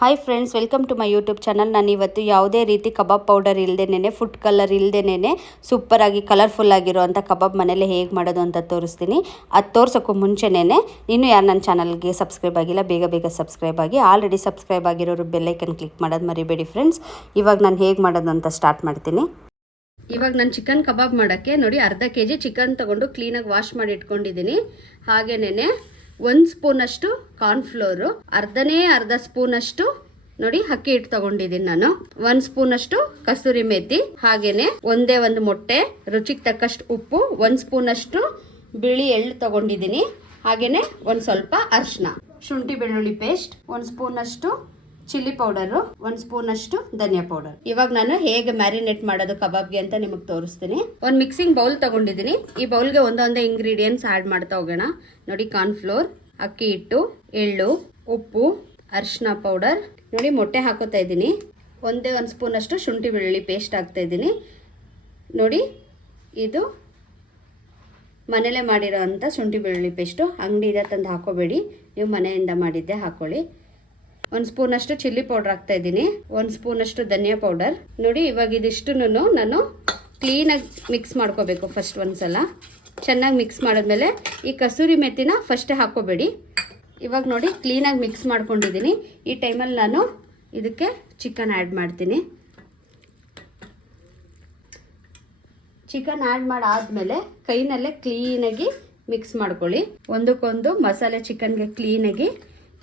Hi friends, welcome to my YouTube channel. ನಾನು ಇವತ್ತು ಯಾವುದೇ ರೀತಿ ಕಬಾಬ್ ಪೌಡರ್ ಇಲ್ಲದೇನೆ, ಫುಡ್ ಕಲರ್ ಇಲ್ಲದೇನೆ ಸೂಪರಾಗಿ ಕಲರ್ಫುಲ್ ಆಗಿರೋವಂಥ ಕಬಾಬ್ ಮನೇಲಿ ಹೇಗೆ ಮಾಡೋದು ಅಂತ ತೋರಿಸ್ತೀನಿ. ಅದು ತೋರ್ಸೋಕ್ಕೂ ಮುಂಚೆನೇ ಇನ್ನೂ ಯಾರು ನನ್ನ ಚಾನಲ್ಗೆ ಸಬ್ಸ್ಕ್ರೈಬ್ ಆಗಿಲ್ಲ, ಬೇಗ ಸಬ್ಸ್ಕ್ರೈಬ್ ಆಗಿ. ಆಲ್ರೆಡಿ ಸಬ್ಸ್ಕ್ರೈಬ್ ಆಗಿರೋರು ಬೆಲ್ಲೈಕನ್ ಕ್ಲಿಕ್ ಮಾಡೋದು ಮರಿಬೇಡಿ ಫ್ರೆಂಡ್ಸ್. ಇವಾಗ ನಾನು ಹೇಗೆ ಮಾಡೋದು ಅಂತ ಸ್ಟಾರ್ಟ್ ಮಾಡ್ತೀನಿ. ಇವಾಗ ನಾನು ಚಿಕನ್ ಕಬಾಬ್ ಮಾಡೋಕ್ಕೆ ನೋಡಿ, ಅರ್ಧ kg ಚಿಕನ್ ತೊಗೊಂಡು ಕ್ಲೀನಾಗಿ ವಾಶ್ ಮಾಡಿ ಇಟ್ಕೊಂಡಿದ್ದೀನಿ. ಹಾಗೇನೇ 1 ಸ್ಪೂನಷ್ಟು ಕಾರ್ನ್ಫ್ಲೋರು, ಅರ್ಧ ಸ್ಪೂನಷ್ಟು ನೋಡಿ ಅಕ್ಕಿ ಹಿಟ್ಟು ತಗೊಂಡಿದ್ದೀನಿ ನಾನು, 1 ಸ್ಪೂನಷ್ಟು ಕಸೂರಿ ಮೇಥಿ, ಹಾಗೇನೆ ಒಂದೇ ಒಂದು ಮೊಟ್ಟೆ, ರುಚಿಗೆ ತಕ್ಕಷ್ಟು ಉಪ್ಪು, 1 ಸ್ಪೂನಷ್ಟು ಬಿಳಿ ಎಳ್ಳು ತಗೊಂಡಿದ್ದೀನಿ, ಹಾಗೇನೆ ಒಂದು ಸ್ವಲ್ಪ ಅರಿಶಿನ, ಶುಂಠಿ ಬೆಳ್ಳುಳ್ಳಿ ಪೇಸ್ಟ್, 1 ಸ್ಪೂನಷ್ಟು ಚಿಲ್ಲಿ ಪೌಡರು, 1 ಸ್ಪೂನಷ್ಟು ಧನಿಯಾ ಪೌಡರ್. ಇವಾಗ ನಾನು ಹೇಗೆ ಮ್ಯಾರಿನೇಟ್ ಮಾಡೋದು ಕಬಾಬ್ಗೆ ಅಂತ ನಿಮಗೆ ತೋರಿಸ್ತೀನಿ. ಒಂದು ಮಿಕ್ಸಿಂಗ್ ಬೌಲ್ ತಗೊಂಡಿದ್ದೀನಿ. ಈ ಬೌಲ್ಗೆ ಒಂದೊಂದೇ ಇಂಗ್ರೀಡಿಯೆಂಟ್ಸ್ ಆ್ಯಡ್ ಮಾಡ್ತಾ ಹೋಗೋಣ. ನೋಡಿ, ಕಾರ್ನ್ಫ್ಲೋರ್, ಅಕ್ಕಿ ಹಿಟ್ಟು, ಎಳ್ಳು, ಉಪ್ಪು, ಅರಿಶಿನ ಪೌಡರ್, ನೋಡಿ ಮೊಟ್ಟೆ ಹಾಕೋತಾ ಇದ್ದೀನಿ, ಒಂದೇ 1 ಸ್ಪೂನಷ್ಟು ಶುಂಠಿ ಬೆಳ್ಳುಳ್ಳಿ ಪೇಸ್ಟ್ ಹಾಕ್ತಾ ಇದ್ದೀನಿ. ನೋಡಿ, ಇದು ಮನೇಲೆ ಮಾಡಿರೋ ಅಂಥ ಶುಂಠಿ ಬೆಳ್ಳುಳ್ಳಿ ಪೇಸ್ಟು, ಅಂಗಡಿಯಿಂದ ತಂದು ಹಾಕೋಬೇಡಿ, ನೀವು ಮನೆಯಿಂದ ಮಾಡಿದ್ದೆ ಹಾಕೊಳ್ಳಿ. 1 ಸ್ಪೂನಷ್ಟು ಚಿಲ್ಲಿ ಪೌಡರ್ ಹಾಕ್ತಾ ಇದ್ದೀನಿ, 1 ಸ್ಪೂನಷ್ಟು ಧನಿಯಾ ಪೌಡರ್. ನೋಡಿ, ಇವಾಗ ಇದಿಷ್ಟು ನಾನು ಕ್ಲೀನಾಗಿ ಮಿಕ್ಸ್ ಮಾಡ್ಕೋಬೇಕು. ಫಸ್ಟ್ ಒಂದ್ಸಲ ಚೆನ್ನಾಗಿ ಮಿಕ್ಸ್ ಮಾಡಿದ್ಮೇಲೆ ಈ ಕಸೂರಿ ಮೆಥಿನ ಫಸ್ಟೇ ಹಾಕೋಬೇಡಿ. ಇವಾಗ ನೋಡಿ, ಕ್ಲೀನಾಗಿ ಮಿಕ್ಸ್ ಮಾಡ್ಕೊಂಡಿದ್ದೀನಿ. ಈ ಟೈಮಲ್ಲಿ ನಾನು ಇದಕ್ಕೆ ಚಿಕನ್ ಆ್ಯಡ್ ಮಾಡ್ತೀನಿ. ಚಿಕನ್ ಆ್ಯಡ್ ಮಾಡಾದ್ಮೇಲೆ ಕೈನಲ್ಲೇ ಕ್ಲೀನಾಗಿ ಮಿಕ್ಸ್ ಮಾಡ್ಕೊಳ್ಳಿ. ಒಂದಕ್ಕೊಂದು ಮಸಾಲೆ ಚಿಕನ್ಗೆ ಕ್ಲೀನಾಗಿ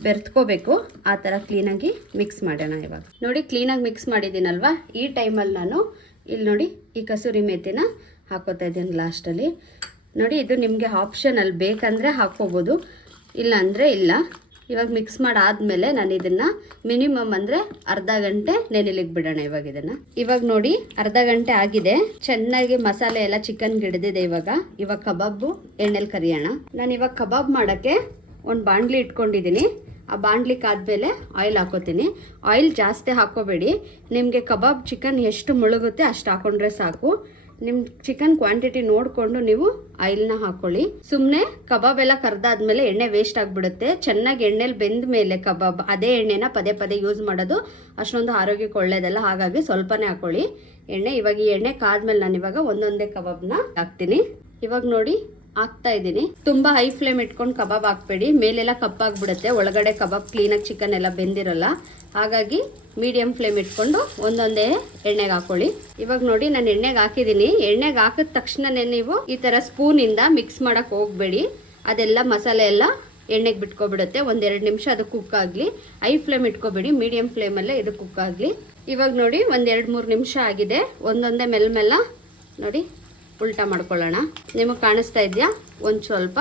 ಬೆರೆತ್ಕೋಬೇಕು. ಆ ಥರ ಕ್ಲೀನಾಗಿ ಮಿಕ್ಸ್ ಮಾಡೋಣ. ಇವಾಗ ನೋಡಿ, ಕ್ಲೀನಾಗಿ ಮಿಕ್ಸ್ ಮಾಡಿದ್ದೀನಲ್ವಾ, ಈ ಟೈಮಲ್ಲಿ ನಾನು ಇಲ್ಲಿ ನೋಡಿ ಈ ಕಸೂರಿ ಮೇಥಿನ ಹಾಕೋತಾ ಇದ್ದೀನಿ ಲಾಸ್ಟಲ್ಲಿ. ನೋಡಿ, ಇದು ನಿಮಗೆ ಆಪ್ಷನಲ್, ಬೇಕಂದರೆ ಹಾಕ್ಕೋಬೋದು, ಇಲ್ಲ ಅಂದರೆ ಇಲ್ಲ. ಇವಾಗ ಮಿಕ್ಸ್ ಮಾಡಾದ್ಮೇಲೆ ನಾನು ಇದನ್ನು ಮಿನಿಮಮ್ ಅಂದರೆ ಅರ್ಧ ಗಂಟೆ ನೆನೆಲಿಕ್ಕೆ ಬಿಡೋಣ. ಇವಾಗ ನೋಡಿ, ಅರ್ಧ ಗಂಟೆ ಆಗಿದೆ, ಚೆನ್ನಾಗಿ ಮಸಾಲೆ ಎಲ್ಲ ಚಿಕನ್ಗೆ ಹಿಡಿದಿದೆ. ಇವಾಗ ಕಬಾಬು ಎಣ್ಣೆಲಿ ಕರಿಯೋಣ. ನಾನು ಇವಾಗ ಕಬಾಬ್ ಮಾಡೋಕ್ಕೆ ಒಂದು ಬಾಣಲಿ ಇಟ್ಕೊಂಡಿದ್ದೀನಿ. ಆ ಬಾಣಲಿಗೆ ಆದಮೇಲೆ ಆಯಿಲ್ ಹಾಕೋತೀನಿ. ಆಯಿಲ್ ಜಾಸ್ತಿ ಹಾಕೋಬೇಡಿ, ನಿಮಗೆ ಕಬಾಬ್ ಚಿಕನ್ ಎಷ್ಟು ಮುಳುಗುತ್ತೆ ಅಷ್ಟು ಹಾಕೊಂಡ್ರೆ ಸಾಕು. ನಿಮ್ಮ ಚಿಕನ್ ಕ್ವಾಂಟಿಟಿ ನೋಡಿಕೊಂಡು ನೀವು ಆಯಿಲ್ನ ಹಾಕೊಳ್ಳಿ. ಸುಮ್ಮನೆ ಕಬಾಬ್ ಎಲ್ಲ ಕರ್ದಾದ್ಮೇಲೆ ಎಣ್ಣೆ ವೇಸ್ಟ್ ಆಗಿಬಿಡುತ್ತೆ. ಚೆನ್ನಾಗಿ ಎಣ್ಣೆಲಿ ಬೆಂದ ಮೇಲೆ ಕಬಾಬ್ ಅದೇ ಎಣ್ಣೆನ ಪದೇ ಯೂಸ್ ಮಾಡೋದು ಅಷ್ಟೊಂದು ಆರೋಗ್ಯಕ್ಕೆ ಒಳ್ಳೇದಲ್ಲ. ಹಾಗಾಗಿ ಸ್ವಲ್ಪನೇ ಹಾಕೊಳ್ಳಿ ಎಣ್ಣೆ. ಇವಾಗ ಈ ಎಣ್ಣೆ ಕಾದ್ಮೇಲೆ ನಾನು ಇವಾಗ ಒಂದೊಂದೇ ಕಬಾಬ್ನ ಹಾಕ್ತೀನಿ. ಇವಾಗ ನೋಡಿ, ಹಾಕ್ತಾ ಇದ್ದೀನಿ. ತುಂಬ ಹೈ ಫ್ಲೇಮ್ ಇಟ್ಕೊಂಡು ಕಬಾಬ್ ಹಾಕ್ಬೇಡಿ, ಮೇಲೆಲ್ಲ ಕಪ್ಪಾಗ್ಬಿಡುತ್ತೆ, ಒಳಗಡೆ ಕಬಾಬ್ ಕ್ಲೀನಾಗಿ ಚಿಕನ್ ಎಲ್ಲ ಬೆಂದಿರಲ್ಲ. ಹಾಗಾಗಿ ಮೀಡಿಯಂ ಫ್ಲೇಮ್ ಇಟ್ಕೊಂಡು ಒಂದೊಂದೇ ಎಣ್ಣೆಗೆ ಹಾಕೊಳ್ಳಿ. ಇವಾಗ ನೋಡಿ, ನಾನು ಎಣ್ಣೆಗೆ ಹಾಕಿದ್ದೀನಿ. ಎಣ್ಣೆಗೆ ಹಾಕಿದ ತಕ್ಷಣನೇ ನೀವು ಈ ಥರ ಸ್ಪೂನಿಂದ ಮಿಕ್ಸ್ ಮಾಡೋಕ್ಕೆ ಹೋಗಬೇಡಿ. ಅದೆಲ್ಲ ಮಸಾಲೆ ಎಲ್ಲ ಎಣ್ಣೆಗೆ ಬಿಟ್ಕೊಬಿಡುತ್ತೆ. 1-2 ನಿಮಿಷ ಅದು ಕುಕ್ ಆಗಲಿ. ಹೈ ಫ್ಲೇಮ್ ಇಟ್ಕೊಬೇಡಿ, ಮೀಡಿಯಂ ಫ್ಲೇಮಲ್ಲೇ ಇದು ಕುಕ್ ಆಗಲಿ. ಇವಾಗ ನೋಡಿ, 1-2-3 ನಿಮಿಷ ಆಗಿದೆ. ಒಂದೊಂದೇ ಮೆಲ್ಲ ನೋಡಿ ಉಲ್ಟಾ ಮಾಡ್ಕೊಳ್ಳೋಣ. ನಿಮಗೆ ಕಾಣಿಸ್ತಾ ಇದೆಯಾ, ಒಂದು ಸ್ವಲ್ಪ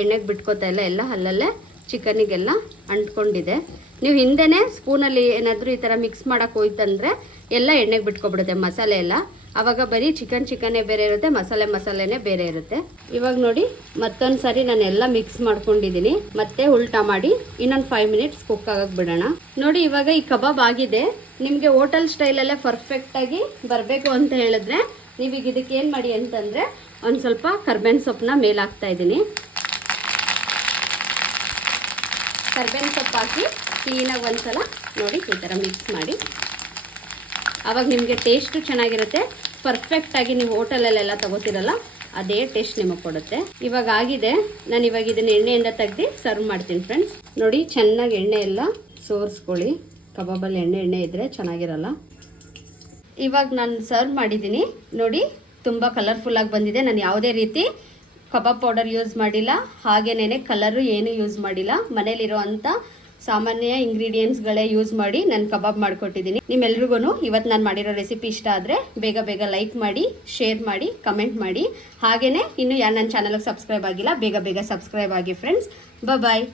ಎಣ್ಣೆಗೆ ಬಿಟ್ಕೋತಾ ಇಲ್ಲ, ಎಲ್ಲ ಅಲ್ಲಲ್ಲೇ ಚಿಕನಿಗೆಲ್ಲ ಅಂಟ್ಕೊಂಡಿದೆ. ನೀವು ಹಿಂದೆನೇ ಸ್ಪೂನಲ್ಲಿ ಏನಾದರೂ ಈ ಥರ ಮಿಕ್ಸ್ ಮಾಡೋಕೆ ಹೋಯ್ತಂದರೆ ಎಲ್ಲ ಎಣ್ಣೆಗೆ ಬಿಟ್ಕೊಬಿಡುತ್ತೆ ಮಸಾಲೆ ಎಲ್ಲ. ಆವಾಗ ಬರೀ ಚಿಕನ್ನೇ ಬೇರೆ ಇರುತ್ತೆ, ಮಸಾಲೆನೇ ಬೇರೆ ಇರುತ್ತೆ. ಇವಾಗ ನೋಡಿ, ಮತ್ತೊಂದು ಸಾರಿ ನಾನು ಎಲ್ಲ ಮಿಕ್ಸ್ ಮಾಡ್ಕೊಂಡಿದ್ದೀನಿ. ಮತ್ತೆ ಉಲ್ಟಾ ಮಾಡಿ ಇನ್ನೊಂದು 5 ಮಿನಿಟ್ಸ್ ಕುಕ್ ಆಗಕ್ಕೆ ಬಿಡೋಣ. ನೋಡಿ, ಇವಾಗ ಈ ಕಬಾಬ್ ಆಗಿದೆ. ನಿಮಗೆ ಹೋಟೆಲ್ ಸ್ಟೈಲಲ್ಲೇ ಪರ್ಫೆಕ್ಟಾಗಿ ಬರಬೇಕು ಅಂತ ಹೇಳಿದ್ರೆ ನೀವೀಗ ಇದಕ್ಕೆ ಏನು ಮಾಡಿ ಅಂತಂದರೆ, ಒಂದು ಸ್ವಲ್ಪ ಕರ್ಬೇವಿನ ಸೊಪ್ಪನ್ನ ಮೇಲೆ ಹಾಕ್ತಾ ಇದ್ದೀನಿ. ಕರ್ಬೇವಿನ ಸೊಪ್ಪು ಹಾಕಿ ಕ್ಲೀನಾಗಿ ಒಂದ್ಸಲ ನೋಡಿ ಈ ಥರ ಮಿಕ್ಸ್ ಮಾಡಿ. ಆವಾಗ ನಿಮಗೆ ಟೇಸ್ಟು ಚೆನ್ನಾಗಿರುತ್ತೆ. ಪರ್ಫೆಕ್ಟಾಗಿ ನೀವು ಹೋಟೆಲಲ್ಲೆಲ್ಲ ತಗೋತಿರಲ್ಲ ಅದೇ ಟೇಸ್ಟ್ ನಿಮಗೆ ಕೊಡುತ್ತೆ. ಇವಾಗ ಆಗಿದೆ. ನಾನು ಇವಾಗ ಇದನ್ನು ಎಣ್ಣೆಯಿಂದ ತೆಗೆದು ಸರ್ವ್ ಮಾಡ್ತೀನಿ ಫ್ರೆಂಡ್ಸ್. ನೋಡಿ, ಚೆನ್ನಾಗಿ ಎಣ್ಣೆ ಎಲ್ಲ ಸೋರಿಸ್ಕೊಳ್ಳಿ. ಕಬಾಬಲ್ಲಿ ಎಣ್ಣೆ ಇದ್ದರೆ ಚೆನ್ನಾಗಿರಲ್ಲ. ಇವಾಗ ನಾನು ಸರ್ವ್ ಮಾಡಿದ್ದೀನಿ. ನೋಡಿ, ತುಂಬ ಕಲರ್ಫುಲ್ಲಾಗಿ ಬಂದಿದೆ. ನಾನು ಯಾವುದೇ ರೀತಿ ಕಬಾಬ್ ಪೌಡರ್ ಯೂಸ್ ಮಾಡಿಲ್ಲ, ಹಾಗೇನೇ ಕಲರು ಏನು ಯೂಸ್ ಮಾಡಿಲ್ಲ. ಮನೇಲಿರೋ ಅಂಥ ಸಾಮಾನ್ಯ ಇಂಗ್ರೀಡಿಯೆಂಟ್ಸ್ಗಳೇ ಯೂಸ್ ಮಾಡಿ ನಾನು ಕಬಾಬ್ ಮಾಡಿಕೊಟ್ಟಿದ್ದೀನಿ. ನಿಮ್ಮೆಲ್ರಿಗೂ ಇವತ್ತು ನಾನು ಮಾಡಿರೋ ರೆಸಿಪಿ ಇಷ್ಟ ಆದರೆ ಬೇಗ ಲೈಕ್ ಮಾಡಿ, ಶೇರ್ ಮಾಡಿ, ಕಮೆಂಟ್ ಮಾಡಿ. ಹಾಗೆಯೇ ಇನ್ನೂ ಯಾರು ನನ್ನ ಚಾನಲ್ಗೆ ಸಬ್ಸ್ಕ್ರೈಬ್ ಆಗಿಲ್ಲ, ಬೇಗ ಸಬ್ಸ್ಕ್ರೈಬ್ ಆಗಿ ಫ್ರೆಂಡ್ಸ್. ಬಾಯ್.